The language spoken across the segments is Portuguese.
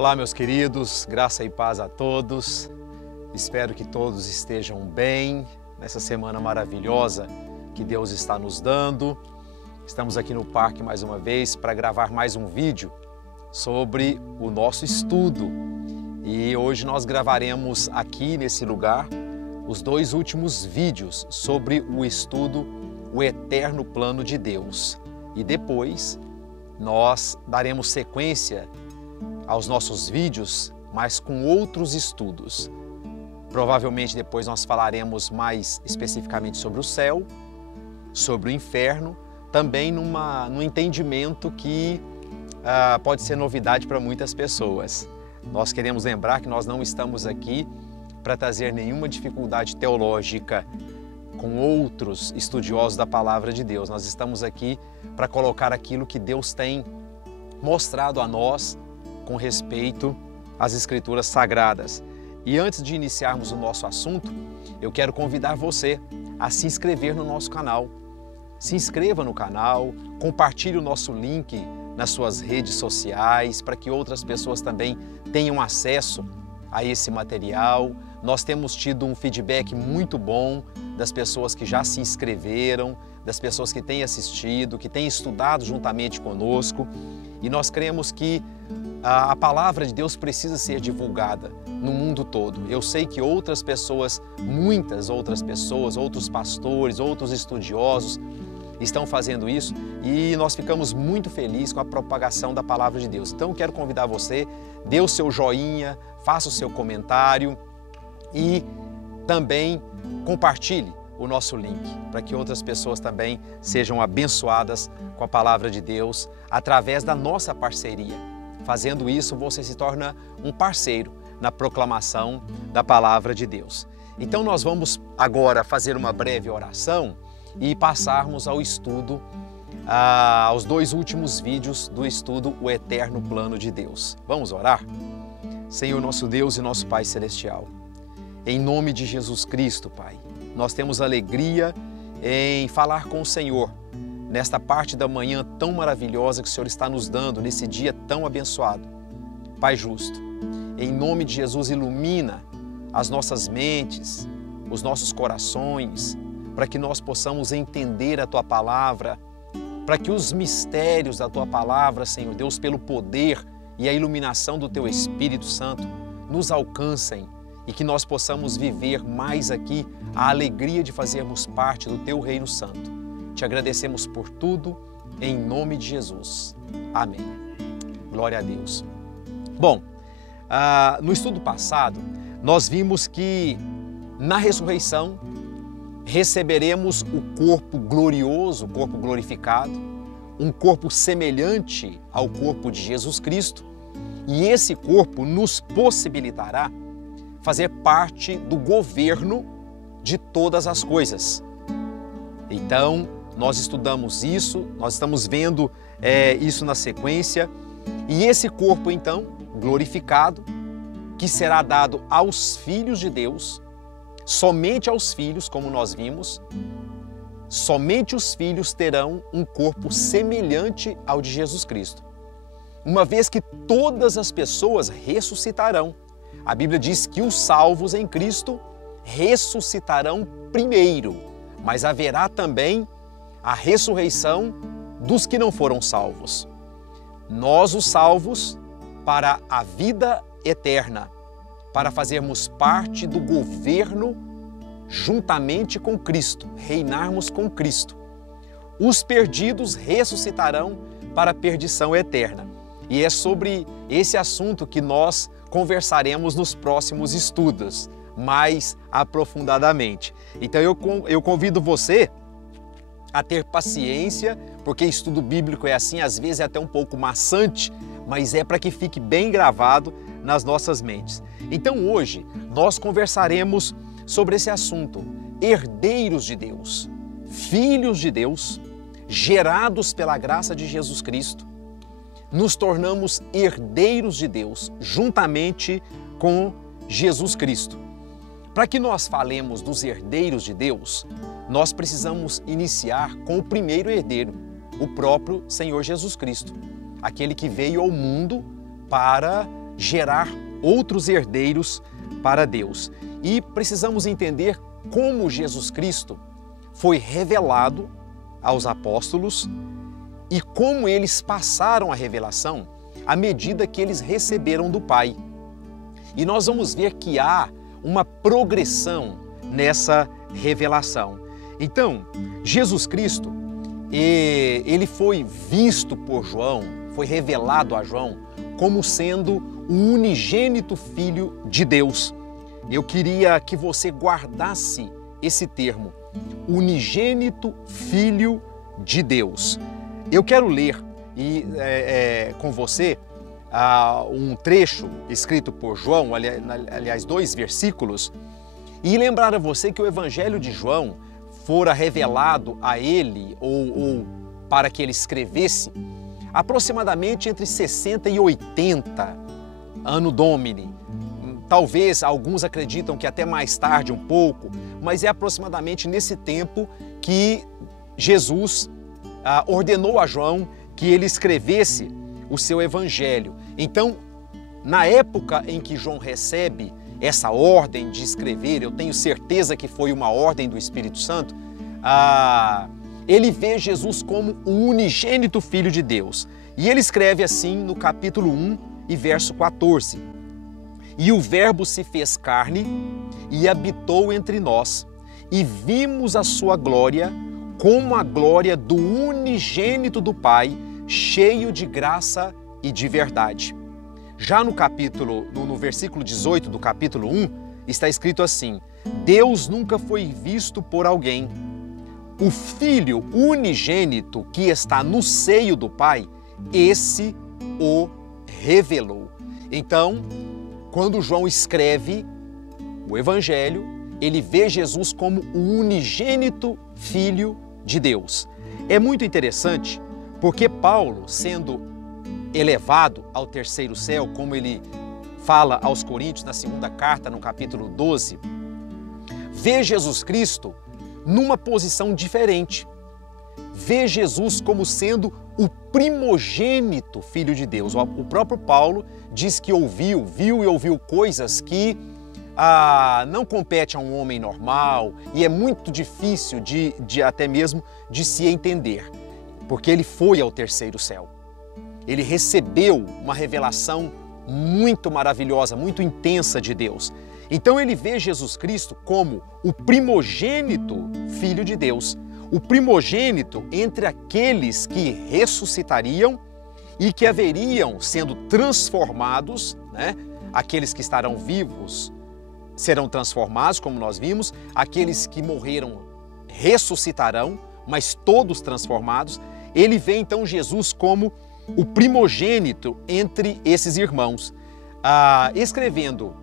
Olá, meus queridos, graça e paz a todos. Espero que todos estejam bem nessa semana maravilhosa que Deus está nos dando. Estamos aqui no parque mais uma vez para gravar mais um vídeo sobre o nosso estudo. E hoje nós gravaremos aqui nesse lugar os dois últimos vídeos sobre o estudo O Eterno Plano de Deus. E depois nós daremos sequência aos nossos vídeos, mas com outros estudos. Provavelmente depois nós falaremos mais especificamente sobre o céu, sobre o inferno, também num entendimento que pode ser novidade para muitas pessoas. Nós queremos lembrar que nós não estamos aqui para trazer nenhuma dificuldade teológica com outros estudiosos da Palavra de Deus. Nós estamos aqui para colocar aquilo que Deus tem mostrado a nós com respeito às Escrituras Sagradas. E antes de iniciarmos o nosso assunto, eu quero convidar você a se inscrever no nosso canal. Se inscreva no canal, compartilhe o nosso link nas suas redes sociais para que outras pessoas também tenham acesso a esse material. Nós temos tido um feedback muito bom das pessoas que já se inscreveram, das pessoas que têm assistido, que têm estudado juntamente conosco. E nós cremos que a palavra de Deus precisa ser divulgada no mundo todo. Eu sei que outras pessoas, muitas outras pessoas, outros pastores, outros estudiosos estão fazendo isso e nós ficamos muito felizes com a propagação da palavra de Deus. Então eu quero convidar você, dê o seu joinha, faça o seu comentário e também compartilhe o nosso link para que outras pessoas também sejam abençoadas com a palavra de Deus através da nossa parceria. Fazendo isso, você se torna um parceiro na proclamação da palavra de Deus. Então nós vamos agora fazer uma breve oração e passarmos ao estudo, aos dois últimos vídeos do estudo O Eterno Plano de Deus. Vamos orar? Senhor nosso Deus e nosso Pai Celestial, em nome de Jesus Cristo, Pai, nós temos alegria em falar com o Senhor nesta parte da manhã tão maravilhosa que o Senhor está nos dando, nesse dia tão abençoado. Pai justo, em nome de Jesus, ilumina as nossas mentes, os nossos corações, para que nós possamos entender a Tua Palavra, para que os mistérios da Tua Palavra, Senhor Deus, pelo poder e a iluminação do Teu Espírito Santo, nos alcancem e que nós possamos viver mais aqui a alegria de fazermos parte do Teu Reino Santo. Te agradecemos por tudo, em nome de Jesus. Amém. Glória a Deus. Bom, no estudo passado, nós vimos que na ressurreição receberemos o corpo glorioso, o corpo glorificado, um corpo semelhante ao corpo de Jesus Cristo, e esse corpo nos possibilitará fazer parte do governo de todas as coisas. Então, nós estudamos isso, nós estamos vendo isso na sequência, e esse corpo então, glorificado, que será dado aos filhos de Deus, somente aos filhos, como nós vimos, somente os filhos terão um corpo semelhante ao de Jesus Cristo. Uma vez que todas as pessoas ressuscitarão. A Bíblia diz que os salvos em Cristo ressuscitarão primeiro, mas haverá também a ressurreição dos que não foram salvos. Nós, os salvos, para a vida eterna, para fazermos parte do governo juntamente com Cristo, reinarmos com Cristo. Os perdidos ressuscitarão para a perdição eterna. E é sobre esse assunto que nós conversaremos nos próximos estudos, mais aprofundadamente. Então eu convido você a ter paciência, porque estudo bíblico é assim, às vezes é até um pouco maçante, mas é para que fique bem gravado nas nossas mentes. Então hoje nós conversaremos sobre esse assunto, herdeiros de Deus, filhos de Deus, gerados pela graça de Jesus Cristo, nos tornamos herdeiros de Deus juntamente com Jesus Cristo. Para que nós falemos dos herdeiros de Deus, nós precisamos iniciar com o primeiro herdeiro, o próprio Senhor Jesus Cristo, aquele que veio ao mundo para gerar outros herdeiros para Deus. E precisamos entender como Jesus Cristo foi revelado aos apóstolos e como eles passaram a revelação à medida que eles receberam do Pai. E nós vamos ver que há uma progressão nessa revelação. Então, Jesus Cristo, ele foi visto por João, foi revelado a João como sendo o unigênito Filho de Deus. Eu queria que você guardasse esse termo, unigênito Filho de Deus. Eu quero ler com você um trecho escrito por João, aliás, 2 versículos, e lembrar a você que o Evangelho de João fora revelado a ele, ou para que ele escrevesse, aproximadamente entre 60 e 80 Anno Domini. Talvez alguns acreditam que até mais tarde um pouco, mas é aproximadamente nesse tempo que Jesus ordenou a João que ele escrevesse o seu Evangelho. Então, na época em que João recebe essa ordem de escrever, eu tenho certeza que foi uma ordem do Espírito Santo, ele vê Jesus como o unigênito Filho de Deus. E ele escreve assim no capítulo 1 e verso 14. E o Verbo se fez carne e habitou entre nós, e vimos a sua glória como a glória do unigênito do Pai, cheio de graça e de verdade. Já no versículo 18 do capítulo 1, está escrito assim: Deus nunca foi visto por alguém. O Filho unigênito que está no seio do Pai, esse o revelou. Então, quando João escreve o Evangelho, ele vê Jesus como o unigênito Filho de Deus. É muito interessante porque Paulo, sendo elevado ao terceiro céu, como ele fala aos Coríntios na segunda carta, no capítulo 12, vê Jesus Cristo numa posição diferente. Vê Jesus como sendo o primogênito Filho de Deus. O próprio Paulo diz que viu e ouviu coisas que não compete a um homem normal e é muito difícil até mesmo de se entender, porque ele foi ao terceiro céu. Ele recebeu uma revelação muito maravilhosa, muito intensa de Deus. Então ele vê Jesus Cristo como o primogênito Filho de Deus, o primogênito entre aqueles que ressuscitariam e que haveriam sendo transformados, né? Aqueles que estarão vivos serão transformados, como nós vimos, aqueles que morreram ressuscitarão, mas todos transformados. Ele vê então Jesus como o primogênito entre esses irmãos. Escrevendo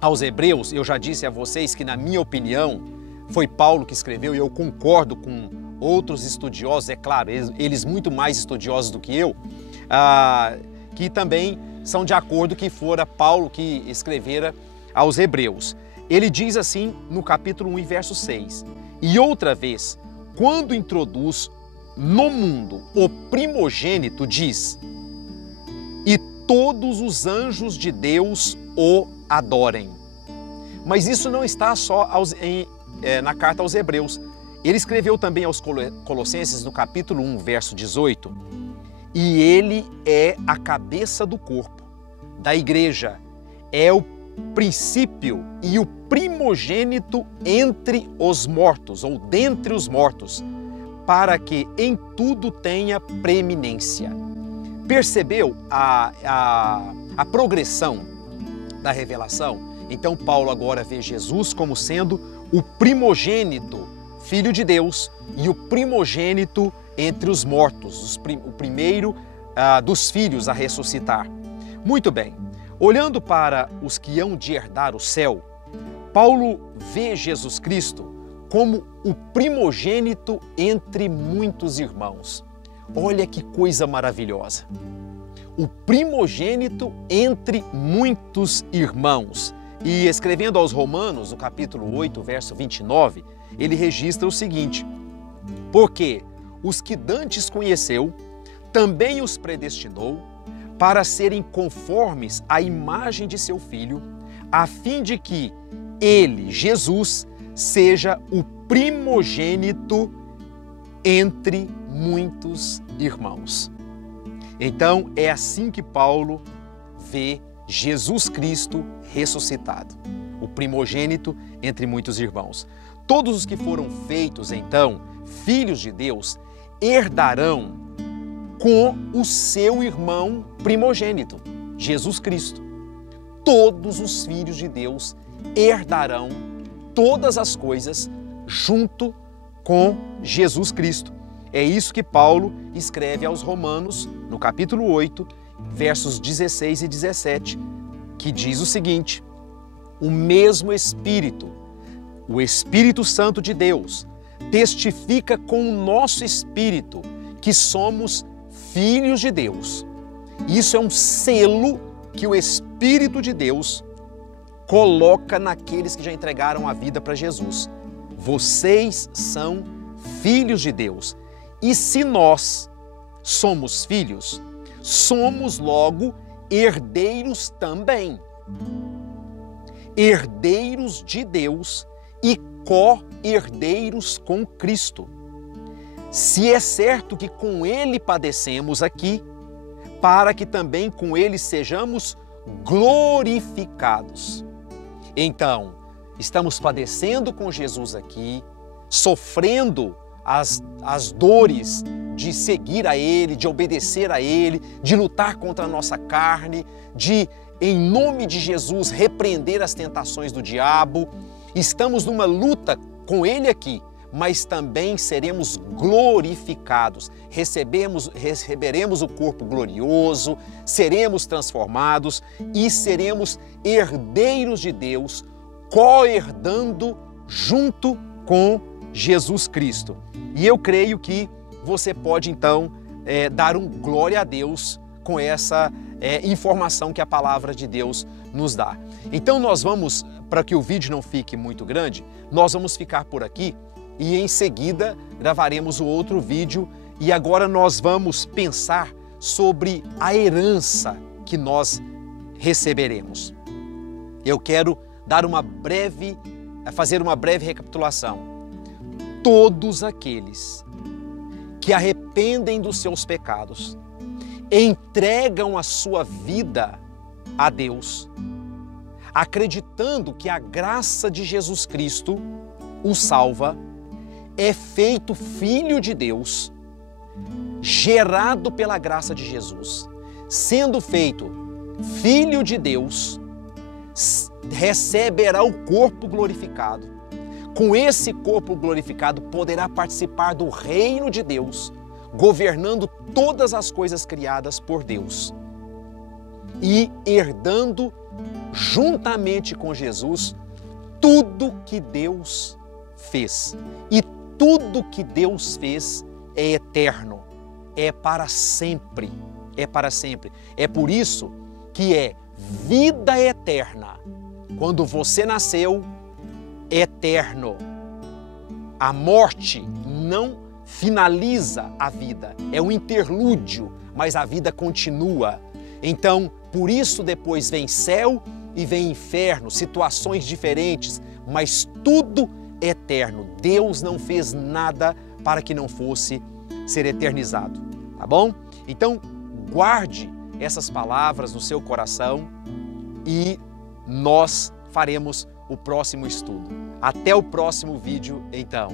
aos Hebreus, eu já disse a vocês que, na minha opinião, foi Paulo que escreveu, e eu concordo com outros estudiosos, é claro, eles muito mais estudiosos do que eu, que também são de acordo que fora Paulo que escrevera aos Hebreus. Ele diz assim no capítulo 1 e verso 6: E outra vez, quando introduz no mundo o primogênito, diz: E todos os anjos de Deus o adorem. Mas isso não está só na carta aos Hebreus. Ele escreveu também aos Colossenses no capítulo 1, verso 18: E ele é a cabeça do corpo, da igreja, é o princípio e o primogênito entre os mortos, ou dentre os mortos, para que em tudo tenha preeminência. Percebeu a progressão da revelação? Então Paulo agora vê Jesus como sendo o primogênito Filho de Deus e o primogênito entre os mortos, o primeiro dos filhos a ressuscitar. Muito bem, olhando para os que hão de herdar o céu, Paulo vê Jesus Cristo como o primogênito entre muitos irmãos. Olha que coisa maravilhosa! O primogênito entre muitos irmãos. E escrevendo aos Romanos, no capítulo 8, verso 29, ele registra o seguinte: Porque os que dantes conheceu, também os predestinou para serem conformes à imagem de seu Filho, a fim de que ele, Jesus, seja o primogênito entre muitos irmãos. Então, é assim que Paulo vê Jesus Cristo ressuscitado, o primogênito entre muitos irmãos. Todos os que foram feitos, então, filhos de Deus, herdarão com o seu irmão primogênito, Jesus Cristo. Todos os filhos de Deus herdarão todas as coisas junto com Jesus Cristo. É isso que Paulo escreve aos Romanos, no capítulo 8, versos 16 e 17, que diz o seguinte: o mesmo Espírito, o Espírito Santo de Deus, testifica com o nosso espírito que somos filhos de Deus. Isso é um selo que o Espírito de Deus coloca naqueles que já entregaram a vida para Jesus. Vocês são filhos de Deus. E se nós somos filhos, somos logo herdeiros também. Herdeiros de Deus e co-herdeiros com Cristo. Se é certo que com Ele padecemos aqui, para que também com Ele sejamos glorificados. Então, estamos padecendo com Jesus aqui, sofrendo as dores de seguir a Ele, de obedecer a Ele, de lutar contra a nossa carne, de, em nome de Jesus, repreender as tentações do diabo. Estamos numa luta com Ele aqui, mas também seremos glorificados, receberemos o corpo glorioso, seremos transformados e seremos herdeiros de Deus, co-herdando junto com Jesus Cristo. E eu creio que você pode então dar um glória a Deus com essa informação que a palavra de Deus nos dá. Então nós vamos, para que o vídeo não fique muito grande, nós vamos ficar por aqui e em seguida gravaremos o outro vídeo e agora nós vamos pensar sobre a herança que nós receberemos. Eu quero fazer uma breve recapitulação. Todos aqueles que arrependem dos seus pecados, entregam a sua vida a Deus, acreditando que a graça de Jesus Cristo o salva, é feito filho de Deus, gerado pela graça de Jesus. Sendo feito filho de Deus, receberá o corpo glorificado. Com esse corpo glorificado, poderá participar do reino de Deus, governando todas as coisas criadas por Deus e herdando juntamente com Jesus tudo que Deus fez. E tudo que Deus fez é eterno, é para sempre, é para sempre. É por isso que é vida eterna. Quando você nasceu, eterno. A morte não finaliza a vida, é um interlúdio, mas a vida continua. Então, por isso depois vem céu e vem inferno, situações diferentes, mas tudo eterno. Deus não fez nada para que não fosse ser eternizado, tá bom? Então, guarde essas palavras no seu coração e nós faremos o próximo estudo. Até o próximo vídeo, então.